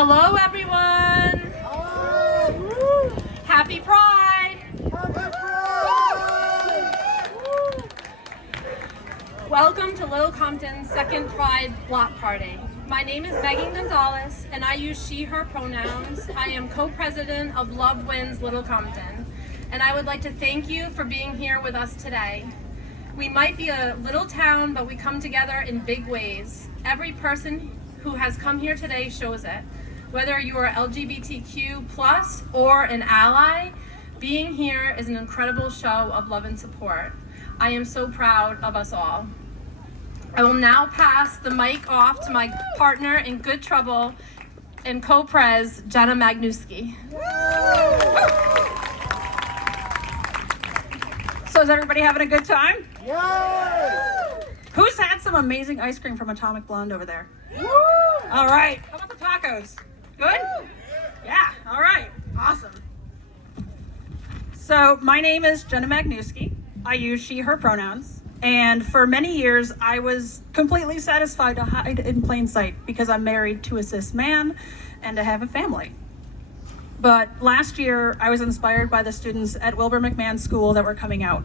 Hello, everyone. Oh. Happy Pride. Happy Pride. Welcome to Little Compton's second Pride block party. My name is Beggy Gonzalez, and I use she, her pronouns. I am co-president of Love Wins Little Compton, and I would like to thank you for being here with us today. We might be a little town, but we come together in big ways. Every person who has come here today shows it. Whether you are LGBTQ plus or an ally, being here is an incredible show of love and support. I am so proud of us all. I will now pass the mic off to my partner in good trouble and co-pres, Jenna Magnusky. So is everybody having a good time? Yay! Who's had some amazing ice cream from Atomic Blonde over there? Woo! All right. How about the tacos? Good? Yeah. All right. Awesome. So my name is Jenna Magnusky. I use she, her pronouns. And for many years, I was completely satisfied to hide in plain sight because I'm married to a cis man and I have a family. But last year, I was inspired by the students at Wilbur McMahon School that were coming out.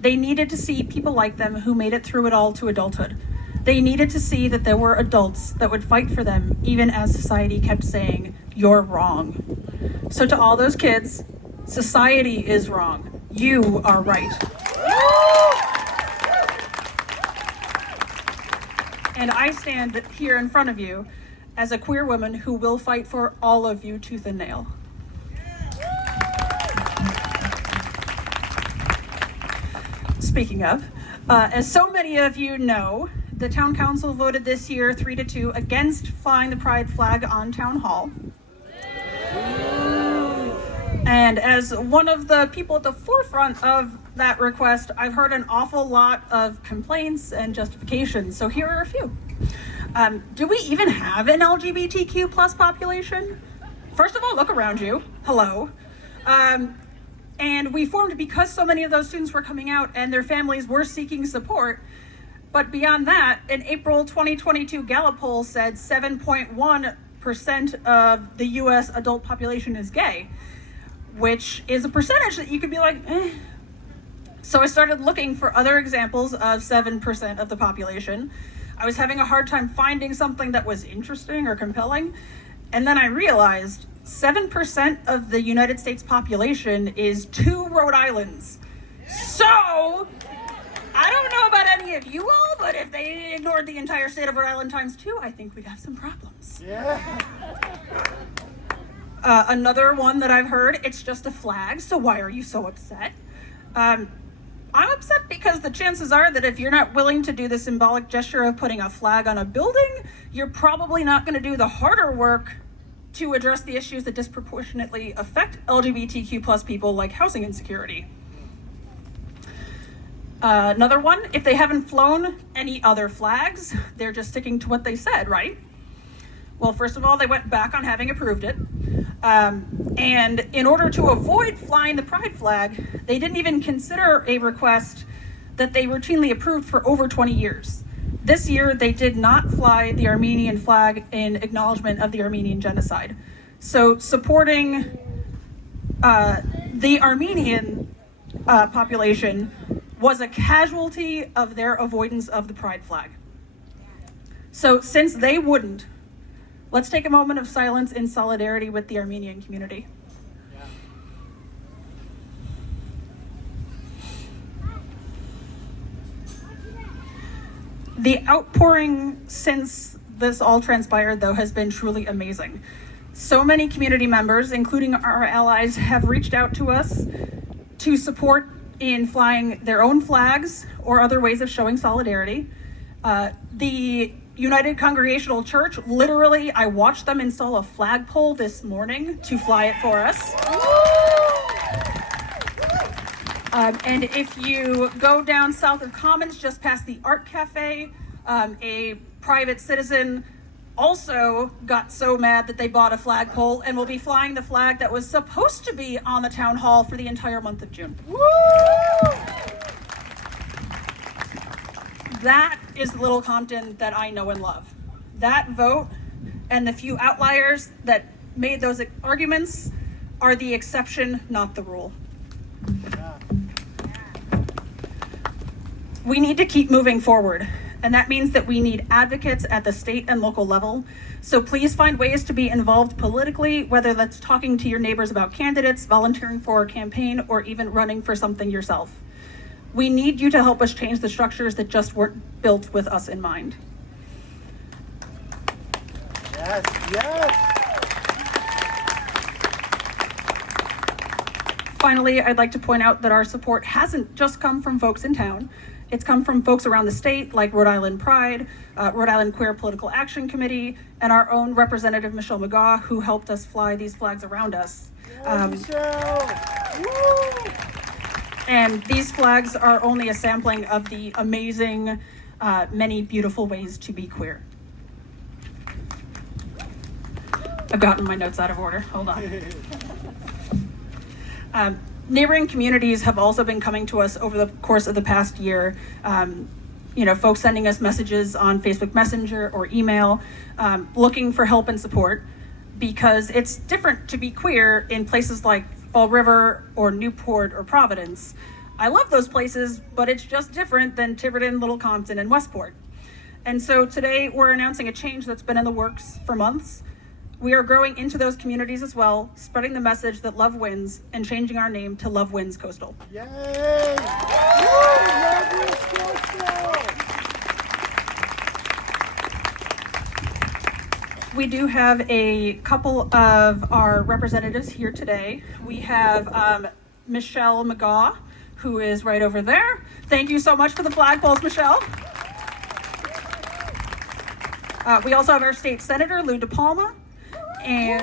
They needed to see people like them who made it through it all to adulthood. They needed to see that there were adults that would fight for them, even as society kept saying, "You're wrong." So to all those kids, society is wrong. You are right. And I stand here in front of you as a queer woman who will fight for all of you tooth and nail. Speaking of, as so many of you know, the town council voted this year 3-2 against flying the pride flag on town hall. And as one of the people at the forefront of that request, I've heard an awful lot of complaints and justifications. So here are a few. Do we even have an LGBTQ plus population? First of all, look around you. Hello. And we formed because so many of those students were coming out and their families were seeking support. But beyond that, an April 2022 Gallup poll said 7.1% of the US adult population is gay, which is a percentage that you could be like, eh. So I started looking for other examples of 7% of the population. I was having a hard time finding something that was interesting or compelling. And then I realized 7% of the United States population is 2 Rhode Islands. So I don't know about any of you all, but if they ignored the entire state of Rhode Island times 2, I think we'd have some problems. Yeah. Another one that I've heard, it's just a flag, so why are you so upset? I'm upset because the chances are that if you're not willing to do the symbolic gesture of putting a flag on a building, you're probably not going to do the harder work to address the issues that disproportionately affect LGBTQ plus people, like housing insecurity. Another one, if they haven't flown any other flags, they're just sticking to what they said, right? Well, first of all, they went back on having approved it. And in order to avoid flying the pride flag, they didn't even consider a request that they routinely approved for over 20 years. This year, they did not fly the Armenian flag in acknowledgement of the Armenian genocide. So supporting the Armenian population was a casualty of their avoidance of the pride flag. So since they wouldn't, let's take a moment of silence in solidarity with the Armenian community. The outpouring since this all transpired, though, has been truly amazing. So many community members, including our allies, have reached out to us to support in flying their own flags or other ways of showing solidarity. The United Congregational Church, literally, I watched them install a flagpole this morning to fly it for us. And if you go down south of Commons, just past the Art Cafe, a private citizen also got so mad that they bought a flagpole and will be flying the flag that was supposed to be on the town hall for the entire month of June. Woo! That is the Little Compton that I know and love. That vote and the few outliers that made those arguments are the exception, not the rule. We need to keep moving forward, and that means that we need advocates at the state and local level. So please find ways to be involved politically, whether that's talking to your neighbors about candidates, volunteering for a campaign, or even running for something yourself. We need you to help us change the structures that just weren't built with us in mind. Yes, yes. Finally, I'd like to point out that our support hasn't just come from folks in town. It's come from folks around the state, like Rhode Island Pride, Rhode Island Queer Political Action Committee, and our own representative, Michelle McGaw, who helped us fly these flags around us. Michelle. Woo! And these flags are only a sampling of the amazing, many beautiful ways to be queer. I've gotten my notes out of order. Hold on. Neighboring communities have also been coming to us over the course of the past year. Folks sending us messages on Facebook Messenger or email, looking for help and support, because it's different to be queer in places like Fall River or Newport or Providence. I love those places, but it's just different than Tiverton, Little Compton, and Westport. And so today we're announcing a change that's been in the works for months. We are growing into those communities as well, spreading the message that love wins and changing our name to Love Wins Coastal. Yay! Woo! Love Wins Coastal! We do have a couple of our representatives here today. We have Michelle McGaw, who is right over there. Thank you so much for the flagpoles, Michelle. We also have our state senator, Lou DiPalma. And